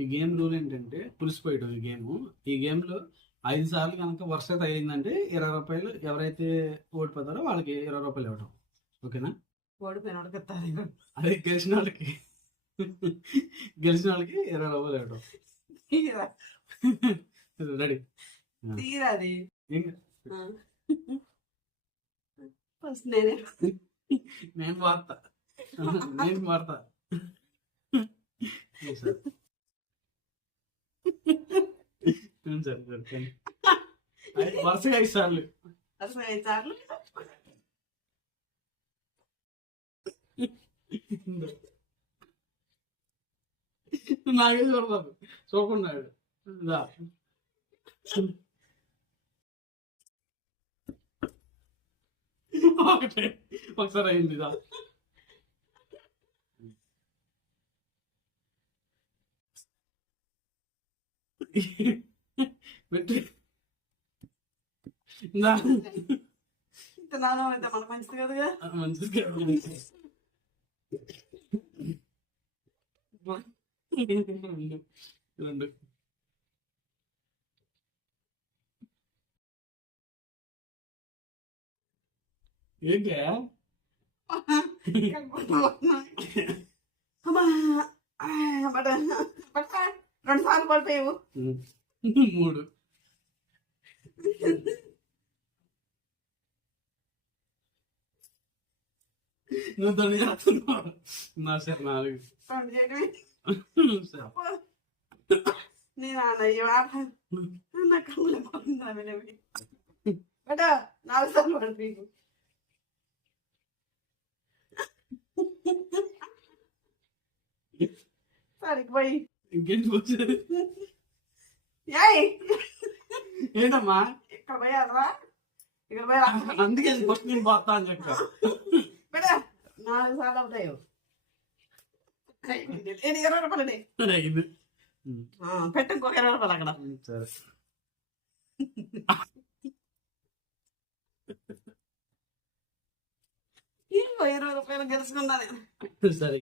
ఈ game rule ఏంటంటే పులిసిపోయటం. ఈ గేమ్లో 5 సార్లు కనుక వరుసగా అయ్యిందంటే 20 రూపాయలు, ఎవరైతే ఓడిపోతారో వాళ్ళకి 20 రూపాయలు ఇవ్వడం. ఓకేనా? ఓడిపోయిన వాడికి ఇస్తారు. అదే గెలిచిన వాళ్ళకి 20 రూపాయలు ఇవ్వడం. రెడీ? తీరాది ఫస్ట్ నేను వాడతా. సరే వరుసగా 5 సార్లు. నాకే చూడదు, చూడకున్నాడు. ఒకసారి అయింది. పెట్టి ఇంతనాను అయితే మనకు మంచిది కదగా. మంచిది రెండు ఏంటి 2 సార్లు పడిపోయావు. 3 నువ్వు 9 చేస్తున్నావు. నా సరే 4 నేను అన్నయ్య నా కళ్ళు బట 4 సార్లు పడిపోయావు. సరిపోయి ఇంకేంటి వచ్చేది? ఏంటమ్మా ఇక్కడ పోయారా? ఇక్కడ పోయా. అందుకే ఫస్ట్ నేను పోతా అని చెప్పా. 4 సార్లు అవుతాయి. 20 రూపాయలు పెట్టు, ఇంకొక 20 రూపాయలు అక్కడ. సరే 20 రూపాయలు గెలుచుకున్నా. సరే.